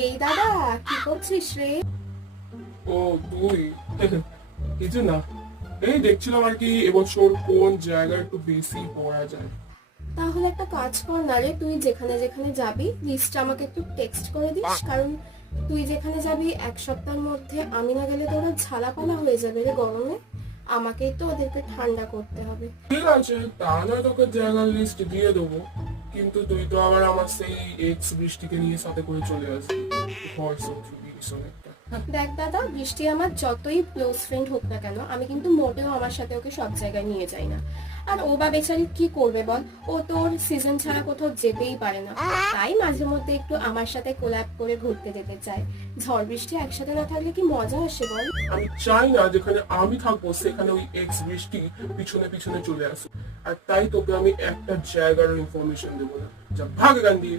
এই দাদা, কি করছিস রে? ও তুই? কিছু না, এই দেখছিলাম আর কি এবছর কোন জায়গায় একটু বেশি পড়া যায়। তাহলে একটা কাজ কর না রে, তুই যেখানে যেখানে যাবি লিস্টটা আমাকে একটু টেক্সট করে দিস, কারণ তুই যেখানে যাবি এক সপ্তাহের মধ্যে আমি না গেলে তো ওরা ঝালাপালা হয়ে যাবে রে গরমে। আমাকেই তো ওদেরকে ঠান্ডা করতে হবে। ঠিক আছে, তা নয় তোকে জায়গার লিস্ট দিয়ে দেবো, কিন্তু তুই তো আবার আমার সেই এক্স বৃষ্টিকে নিয়ে সাথে করে চলে আসবি। ভয়েস অফ একটা। দেখ দাদা, বৃষ্টি আমার যতই ক্লোজ ফ্রেন্ড হোক না কেন, আমি কিন্তু মোটেও আমার সাথে ওকে সব জায়গায় নিয়ে যাই না। আর ও বা বেচারি কি করবে বল, ও তো ওর সিজন ছাড়া কোথাও যেতেই পারে না। তাই মাঝে মধ্যে একটু আমার সাথে কোল্যাব করে ঘুরতে যেতে চায়। ঝড় বৃষ্টি একসাথে না থাকলে কি মজা আসে বল? আমি চাই না যেখানে আমি থাকবো সেখানে ওই এক্স বৃষ্টি পিছনে পিছনে চলে আসুক। আর তাই তোকে আমি একটা জায়গার ইনফরমেশন দেবো না, যা ভাগ এখান দিয়ে।